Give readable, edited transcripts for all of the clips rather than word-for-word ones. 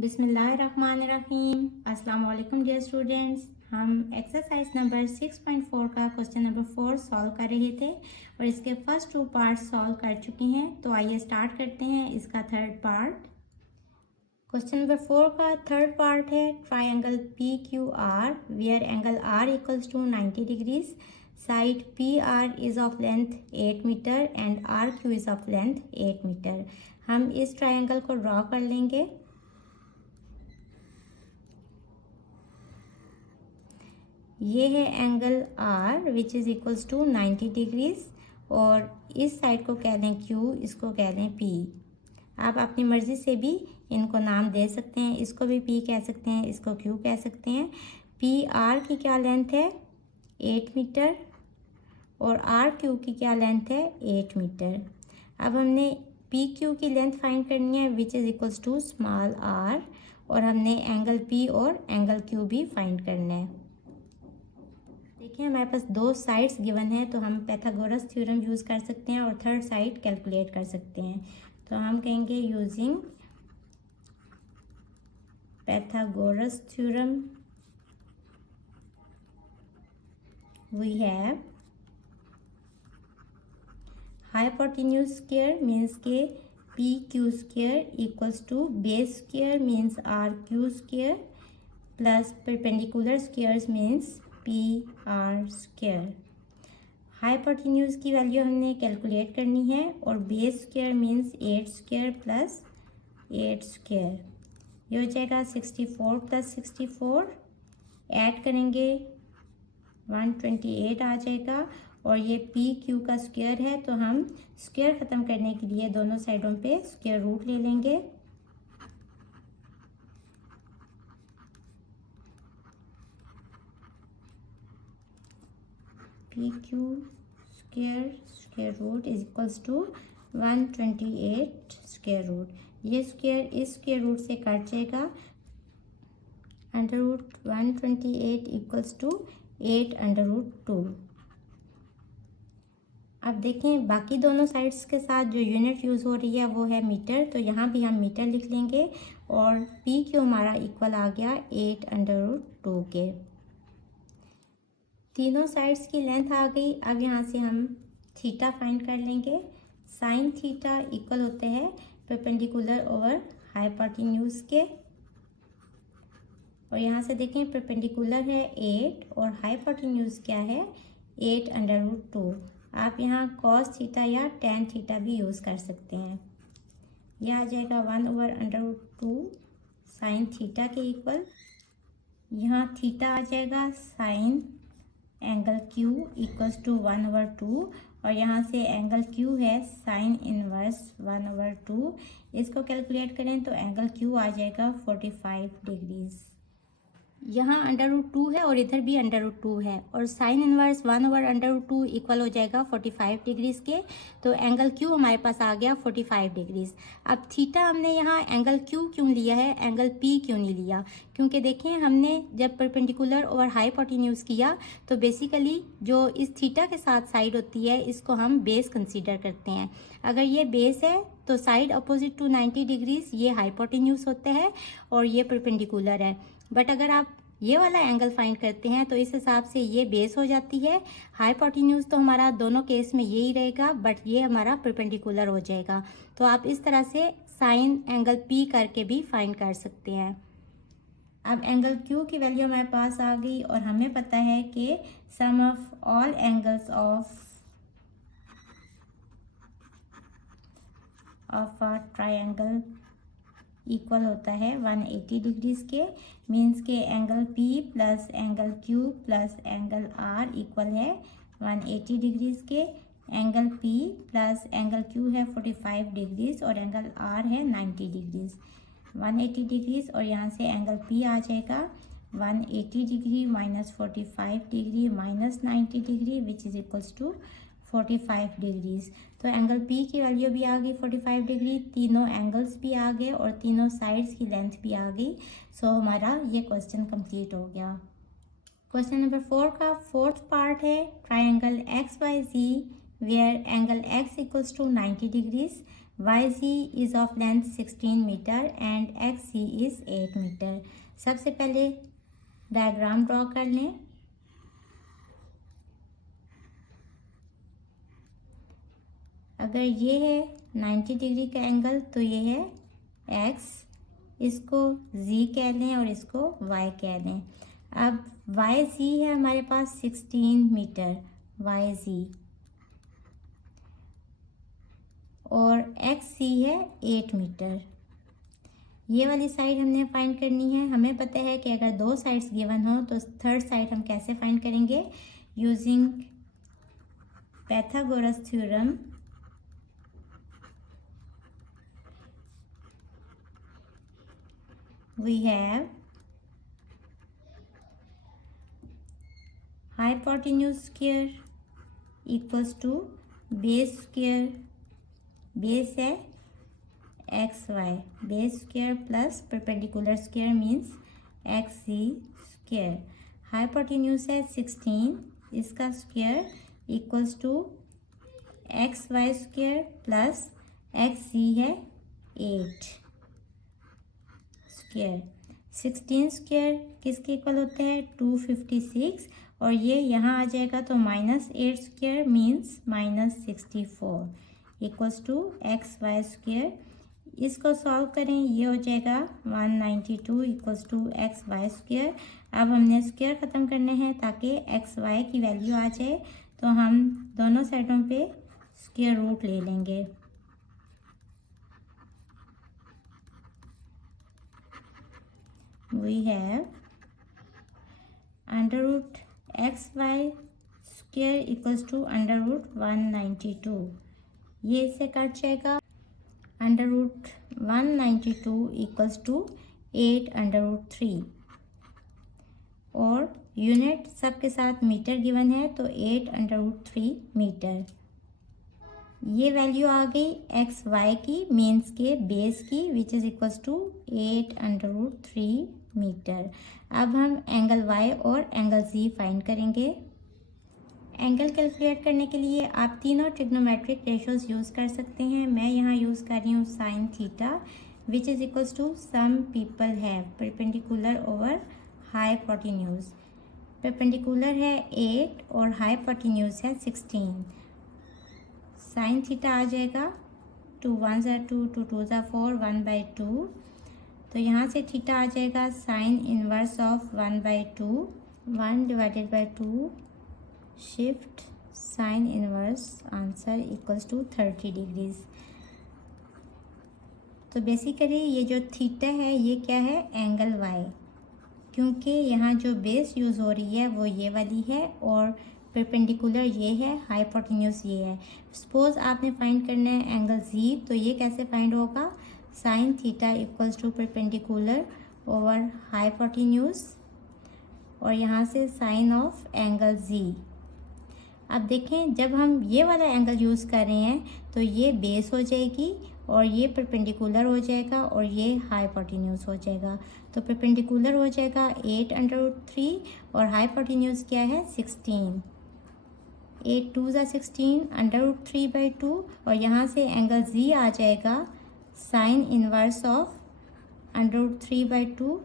बिस्मिल्लाहिर्रहमानिर्रहीम। अस्सलाम वालेकुम डियर स्टूडेंट्स। हम एक्सरसाइज नंबर 6.4 का क्वेश्चन नंबर 4 सॉल्व कर रहे थे और इसके फर्स्ट 2 पार्ट सॉल्व कर चुके हैं। तो आइए स्टार्ट करते हैं इसका थर्ड पार्ट। क्वेश्चन नंबर 4 का थर्ड पार्ट है triangle P Q R where angle are equals to 90 degrees. Side P R is of length 8 metre and R Q is of length 8 metre. हम इस triangle को draw कर लेंगे। ये है angle R which is equals to 90 degrees और इस side को कह दें Q, इसको कह दें P। आप अपनी मर्ज़ी से भी इनको नाम दे सकते हैं, इसको भी P कह सकते हैं, इसको Q कह सकते हैं। PR की क्या लेंथ है 8 मीटर और RQ की क्या लेंथ है 8 मीटर। अब हमने PQ की लेंथ फाइंड करनी है which is equals to small r और हमने एंगल P और एंगल Q भी फाइंड करना है। देखिए हमारे पास दो साइड्स गिवन है तो हम पैथागोरस थ्योरम यूज़ कर सकते हैं और थर्ड साइड कैलकुलेट कर सकते हैं। तो हम कहेंगे using Pythagoras theorem we have hypotenuse square means के P Q square equals to base square means R Q square plus perpendicular squares means P R square. Hypotenuse की वैल्यू हमने calculate करनी है और base square means 8 square plus 8 square. ये हो जाएगा 64 plus 64, add करेंगे 128 आ जाएगा और ये पी क्यू का स्क्वायर है तो हम स्क्वायर ख़त्म करने के लिए दोनों साइडों पे स्क्वायर रूट ले लेंगे। P Q square root is equals to 128 square root. ये स्क्वायर इस स्क्वायर रूट से कट जाएगा। Under root 128 equals to 8 under root 2। अब देखें बाकी दोनों साइड्स के साथ जो यूनिट यूज़ हो रही है वो है मीटर, तो यहाँ भी हम मीटर लिख लेंगे और पी क्यू हमारा इक्वल आ गया 8 अंडर रूट 2 के। तीनों साइड्स की लेंथ आ गई। अब यहाँ से हम थीटा फाइंड कर लेंगे। साइन थीटा इक्वल होते हैं परपेंडिकुलर ओवर हाइपोटेन्यूज के और यहाँ से देखें परपेंडिकुलर है 8 और हाइपोटेन्यूज क्या है 8 अंडर रूट 2। आप यहाँ कॉस थीटा या टेन थीटा भी यूज़ कर सकते हैं। यह आ जाएगा 1 over under root 2 sine theta के इक्वल। यहाँ थीटा आ जाएगा sine angle Q equals to 1 over 2 और यहाँ से एंगल Q है साइन इनवर्स 1 ओवर 2। इसको कैलकुलेट करें तो एंगल Q आ जाएगा 45 डिग्रीज। यहाँ अंडर रूट 2 है और इधर भी अंडर रूट 2 है और sine inverse 1 over under root 2 equal हो जाएगा 45 डिग्रीज के। तो एंगल Q हमारे पास आ गया 45 डिग्रीज। अब थीटा हमने यहाँ एंगल Q क्यों लिया है, एंगल P क्यों नहीं लिया? क्योंकि देखें हमने जब परपेंडिकुलर और हाइपोटेन्यूज किया तो बेसिकली जो इस थीटा के साथ साइड होती है इसको हम बेस कंसीडर करते हैं। अगर ये बेस है तो साइड अपोजिट टू 90 डिग्रीज ये हाइपोटेन्यूज होता है और ये परपेंडिकुलर है। बट अगर आप ये वाला एंगल फाइंड करते हैं तो इस हिसाब से ये बेस हो जाती है। हाइपोटेन्यूज तो हमारा दोनों केस में यही रहेगा बट ये हमारा परपेंडिकुलर हो जाएगा। तो आप इस तरह से साइन एंगल P करके भी फाइंड कर सकते हैं। अब एंगल Q की वैल्यू हमारे पास आ गई और हमें पता है कि sum of all angles of a triangle equal होता है 180 डिग्रीज के। मीन्स के angle P plus angle Q plus angle R equal है 180 डिग्रीज के। Angle P plus angle Q है 45 डिग्रीज और एंगल R है 90 डिग्रीज। 180 डिग्रीज और यहाँ से एंगल P आ जाएगा 180 degree minus 45 degree minus 90 degree which is equals to 45 degrees. तो एंगल P की वैल्यू भी आ गई 45 डिग्री, तीनों एंगल्स भी आ गए और तीनों साइड्स की लेंथ भी आ गई। सो हमारा ये क्वेश्चन कंप्लीट हो गया। क्वेश्चन नंबर 4 का फोर्थ पार्ट है triangle XYZ where angle X equals to 90 degrees YZ is of length 16 metre and XC is 8 metre. सबसे पहले डायग्राम ड्रॉ कर लें। अगर ये है 90 डिग्री का एंगल तो ये है X, इसको Z कह लें और इसको Y कह लें। अब YZ है हमारे पास 16 मीटर YZ, और XC है 8 मीटर। ये वाली साइड हमने फाइंड करनी है। हमें पता है कि अगर दो साइड्स गिवन हो तो थर्ड साइड हम कैसे फाइंड करेंगे, using Pythagoras theorem. We have hypotenuse square equals to base square, base है XY, base square plus perpendicular square means XZ square। hypotenuse है 16, इसका square equals to XY square plus XZ है 8 square. 16 square किसके equal होते हैं 256, और ये यहाँ आ जाएगा तो -8 square means -64 equals to XY square. इसको सॉल्व करें, ये हो जाएगा 192 इक्वल्स टू XY स्क्वायर। अब हमने स्क्वायर ख़त्म करने हैं ताकि XY की वैल्यू आ जाए, तो हम दोनों साइडों पे स्क्वायर रूट ले लेंगे। We have under root XY square equals to under root 192, ये इससे कट जाएगा। Under root 192 equals to 8 under root 3, और यूनिट सबके साथ मीटर गिवन है तो 8 अंडर रूट 3 मीटर। ये वैल्यू आ गई एक्स वाई की, मीन्स के बेस की, which is equals to 8 under root 3 metre. अब हम एंगल वाई और एंगल जी फाइंड करेंगे। एंगल कैलकुलेट करने के लिए आप तीनों ट्रिग्नोमेट्रिक रेशोज यूज़ कर सकते हैं। मैं यहाँ यूज़ कर रही हूँ sine theta, which is equals to some people have perpendicular over hypotenuse. Perpendicular है 8 और हाइपोटेन्यूज है 16। साइन थीटा आ जाएगा 2 1 ज़ा 2 2 2 ज़ा 4 1/2, तो यहाँ से थीटा आ जाएगा sine inverse of 1/2, 1 divided by 2 shift sine inverse, answer equals to 30 degrees. तो बेसिकली ये जो थीटा है ये क्या है, एंगल वाई, क्योंकि यहाँ जो बेस यूज़ हो रही है वो ये वाली है और परपेंडिकुलर ये है, हाइपोटेन्यूज ये है। सपोज आपने फाइंड करना है एंगल जी, तो ये कैसे फाइंड होगा, sine theta equals to perpendicular over hypotenuse और यहाँ से साइन ऑफ एंगल जी। अब देखें जब हम ये वाला एंगल यूज़ कर रहे हैं तो ये बेस हो जाएगी और ये परपेंडिकुलर हो जाएगा और ये हाइपोटेन्यूज हो जाएगा। तो परपेंडिकुलर हो जाएगा 8 अंडर रूट 3 और हाइपोटेन्यूज क्या है 16। 8 2 ज़ा 16 अंडर रूट 3/2 और यहाँ से एंगल जी आ जाएगा sine inverse of under root 3/2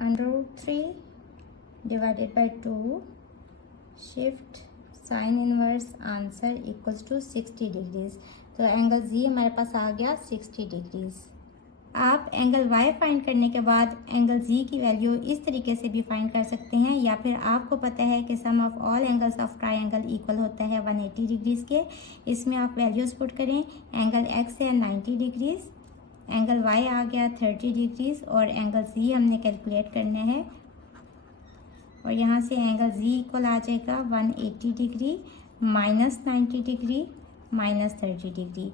under root 3 divided by 2 shift sine inverse, answer equals to 60 degrees. तो एंगल जी हमारे पास आ गया 60 डिग्रीज। आप एंगल वाई फाइंड करने के बाद एंगल जी की वैल्यू इस तरीके से भी फाइंड कर सकते हैं, या फिर आपको पता है कि sum of all angles of triangle equal होता है 180 डिग्रीज़ के। इसमें आप वैल्यूज़ पुट करें, एंगल एक्स है 90 डिग्रीज़, एंगल वाई आ गया 30 डिग्रीज़ और एंगल जी हमने कैलकुलेट करना है, और यहाँ से एंगल जी इक्वल आ जाएगा 180 डिग्री -90 डिग्री -30 डिग्री,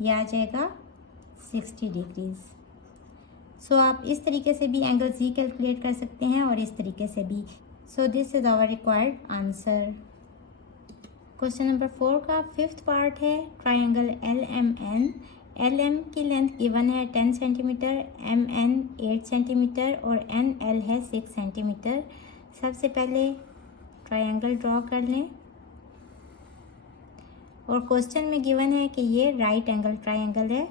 यह आ जाएगा 60 डिग्रीज। सो आप इस तरीके से भी एंगल जी कैलकुलेट कर सकते हैं और इस तरीके से भी। So this is our required answer. Question number 4 का 5th पार्ट है ट्रायंगल LMN। LM की लेंथ गिवन है 10 सेंटीमीटर, MN 8 सेंटीमीटर और NL है 6 सेंटीमीटर। सबसे पहले ट्रायंगल ड्रॉ कर लें। और क्वेश्चन में गिवन है कि ये राइट एंगल ट्राइंगल है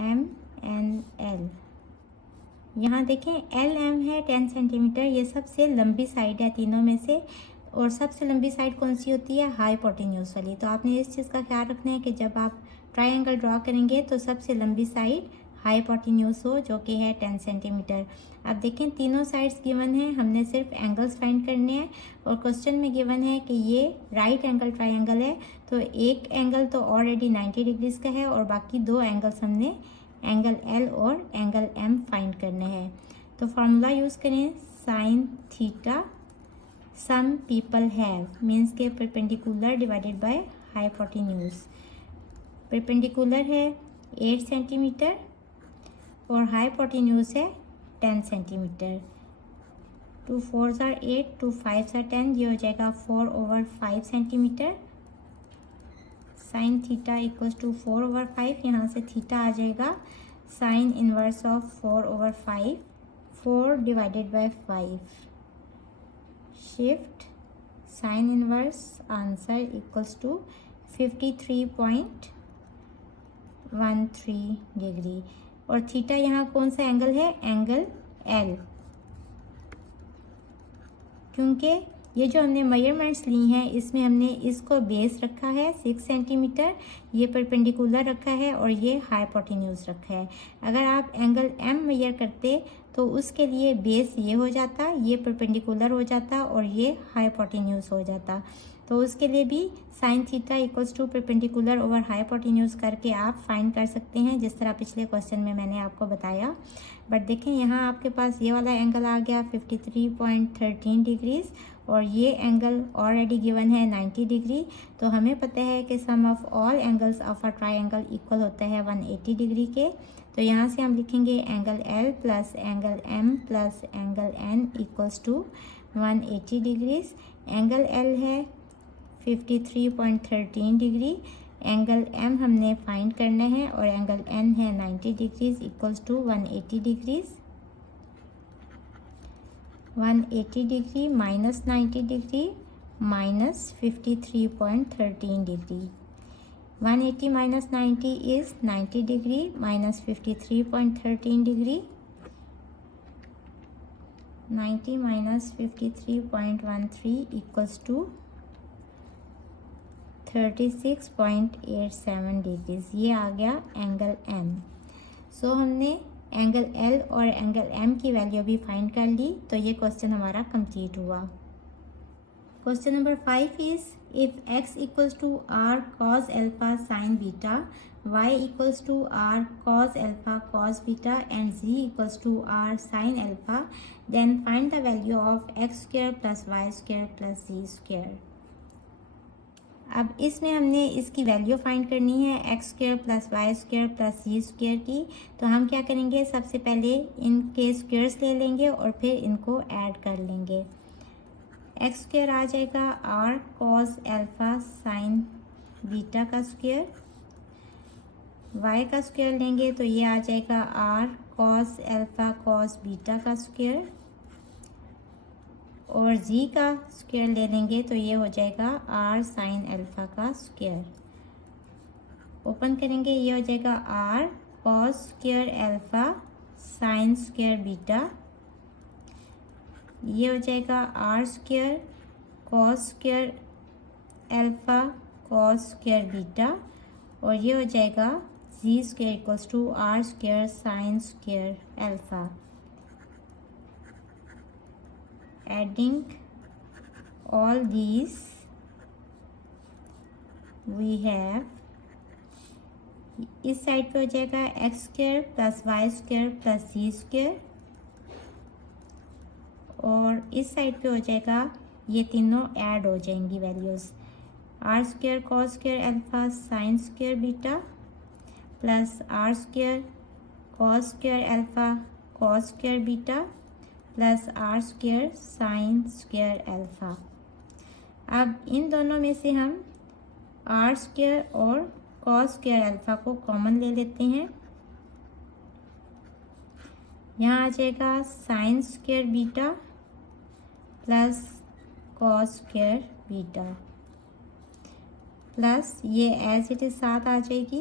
MNL। यहाँ देखें LM है 10 सेंटीमीटर, ये सबसे लंबी साइड है तीनों में से, और सबसे लंबी साइड कौन सी होती है? हाइपोटेन्यूज वाली। तो आपने इस चीज़ का ख्याल रखना है कि जब आप ट्राइंगल ड्रॉ करेंगे तो सबसे लंबी साइड हाइपोटेन्यूज हो, जो कि है 10 सेंटीमीटर। अब देखें तीनों साइड्स गिवन है, हमने सिर्फ एंगल्स फाइंड करने हैं, और क्वेश्चन में गिवन है कि ये राइट एंगल ट्राइंगल है, तो एक एंगल तो ऑलरेडी 90 डिग्रीज का है और बाकी दो एंगल्स हमने एंगल L और एंगल M फाइंड करने हैं। तो फार्मूला यूज़ करें sine theta some people have, means के perpendicular divided by hypotenuse. Perpendicular है 8 सेंटीमीटर और हाइपोटेन्यूज है 10 centimetre. 2 4s are 8, 2 5s are 10, ये हो जाएगा 4/5 centimetre. Sine theta equals to 4/5, यहाँ से थीटा आ जाएगा sine inverse of 4/5, 4 divided by 5। Shift sine inverse, answer equals to 53.13 degree. और थीटा यहाँ कौन सा एंगल है? एंगल L, क्योंकि ये जो हमने मेजरमेंट्स ली हैं इसमें हमने इसको बेस रखा है 6 सेंटीमीटर, ये परपेंडिकुलर रखा है और ये हाइपोटेन्यूज रखा है। अगर आप एंगल M मेजर करते तो उसके लिए बेस ये हो जाता, ये परपेंडिकुलर हो जाता और ये हाइपोटेन्यूज हो जाता। तो उसके लिए भी sine theta equals to perpendicular over hypotenuse करके आप फाइंड कर सकते हैं, जिस तरह पिछले क्वेश्चन में मैंने आपको बताया। बट देखें यहाँ आपके पास ये वाला एंगल आ गया 53.13 डिग्रीज और ये एंगल ऑलरेडी गिवन है 90 डिग्री। तो हमें पता है कि sum of all angles of a triangle equal होता है 180 डिग्री के। तो यहाँ से हम लिखेंगे angle L plus angle M plus angle N equals to 180 degrees. Angle L है 53.13 डिग्री, एंगल M हमने फाइंड करना है और एंगल N है 90 degrees equals to 180 degrees. 180 degree minus 90 degree minus 53.13 degree. 180 minus 90 is 90 degree minus 53.13 degree. 90 minus 53.13 equals to 36.87 degrees. ये आ गया angle M। So हमने एंगल L और एंगल M की वैल्यू भी फाइंड कर ली, तो ये क्वेश्चन हमारा कंप्लीट हुआ। Question number 5 is if x equals to r cos alpha sin beta, y equals to r cos alpha cos beta and z equals to r sin alpha, then find the value of x square plus y square plus z square। अब इसमें हमने इसकी value find करनी है x square plus y square plus z square की। तो हम क्या करेंगे, सबसे पहले इनके स्क्वायर्स ले लेंगे और फिर इनको ऐड कर लेंगे। एक्स स्क्वायर आ जाएगा r cos alpha sine beta का स्क्वायर, वाई का स्क्वायर लेंगे तो ये आ जाएगा r cos alpha cos beta का स्क्वायर, और जी का स्क्वायर ले लेंगे तो ये हो जाएगा आर साइन अल्फा का स्क्वायर। ओपन करेंगे, ये हो जाएगा r cos square alpha sine square beta, ये हो जाएगा r square cos square alpha cos square beta, और ये हो जाएगा z square equals to r square sine square alpha. Adding all these we have, इस साइड पे हो जाएगा x square plus y square plus z square, और इस साइड पे हो जाएगा ये तीनों ऐड हो जाएंगी values, r square cos square alpha sine square beta plus r square cos square alpha cos square beta plus r square sine square alpha. अब इन दोनों में से हम आर स्क्वायर और कॉस स्क्वायर अल्फा को कॉमन ले लेते हैं। यहाँ आ जाएगा sine square beta plus cos square beta, plus ये एज इट इज़ साथ आ जाएगी।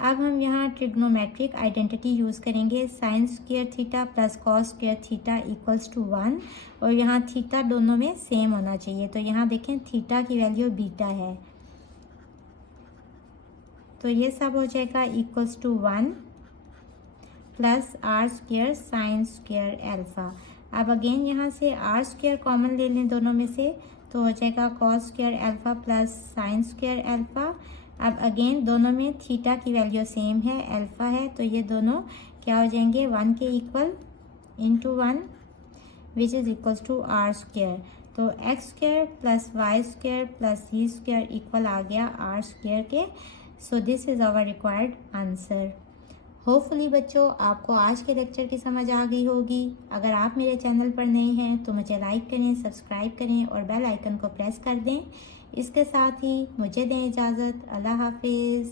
अब हम यहाँ ट्रिग्नोमेट्रिक आइडेंटिटी यूज़ करेंगे, sign square theta plus cos square theta equals to 1 और यहाँ थीटा दोनों में सेम होना चाहिए। तो यहाँ देखें थीटा की वैल्यू बीटा है, तो ये सब हो जाएगा equals to 1 plus r square sine square alpha. अब अगेन यहाँ से आर स्क्वायर कॉमन ले लें दोनों में से, तो हो जाएगा cos square alpha plus sign square alpha. अब अगेन दोनों में थीटा की वैल्यू सेम है, अल्फ़ा है, तो ये दोनों क्या हो जाएंगे 1 के equal into 1 which is equals to r square. तो x square plus y square plus c square equal आ गया आर स्क्वायर के। So this is our required answer. Hopefully बच्चों आपको आज के लेक्चर की समझ आ गई होगी। अगर आप मेरे चैनल पर नए हैं तो मुझे लाइक करें, सब्सक्राइब करें और बेल आइकन को प्रेस कर दें। इसके साथ ही मुझे दें इजाज़त। अल्लाह हाफिज़।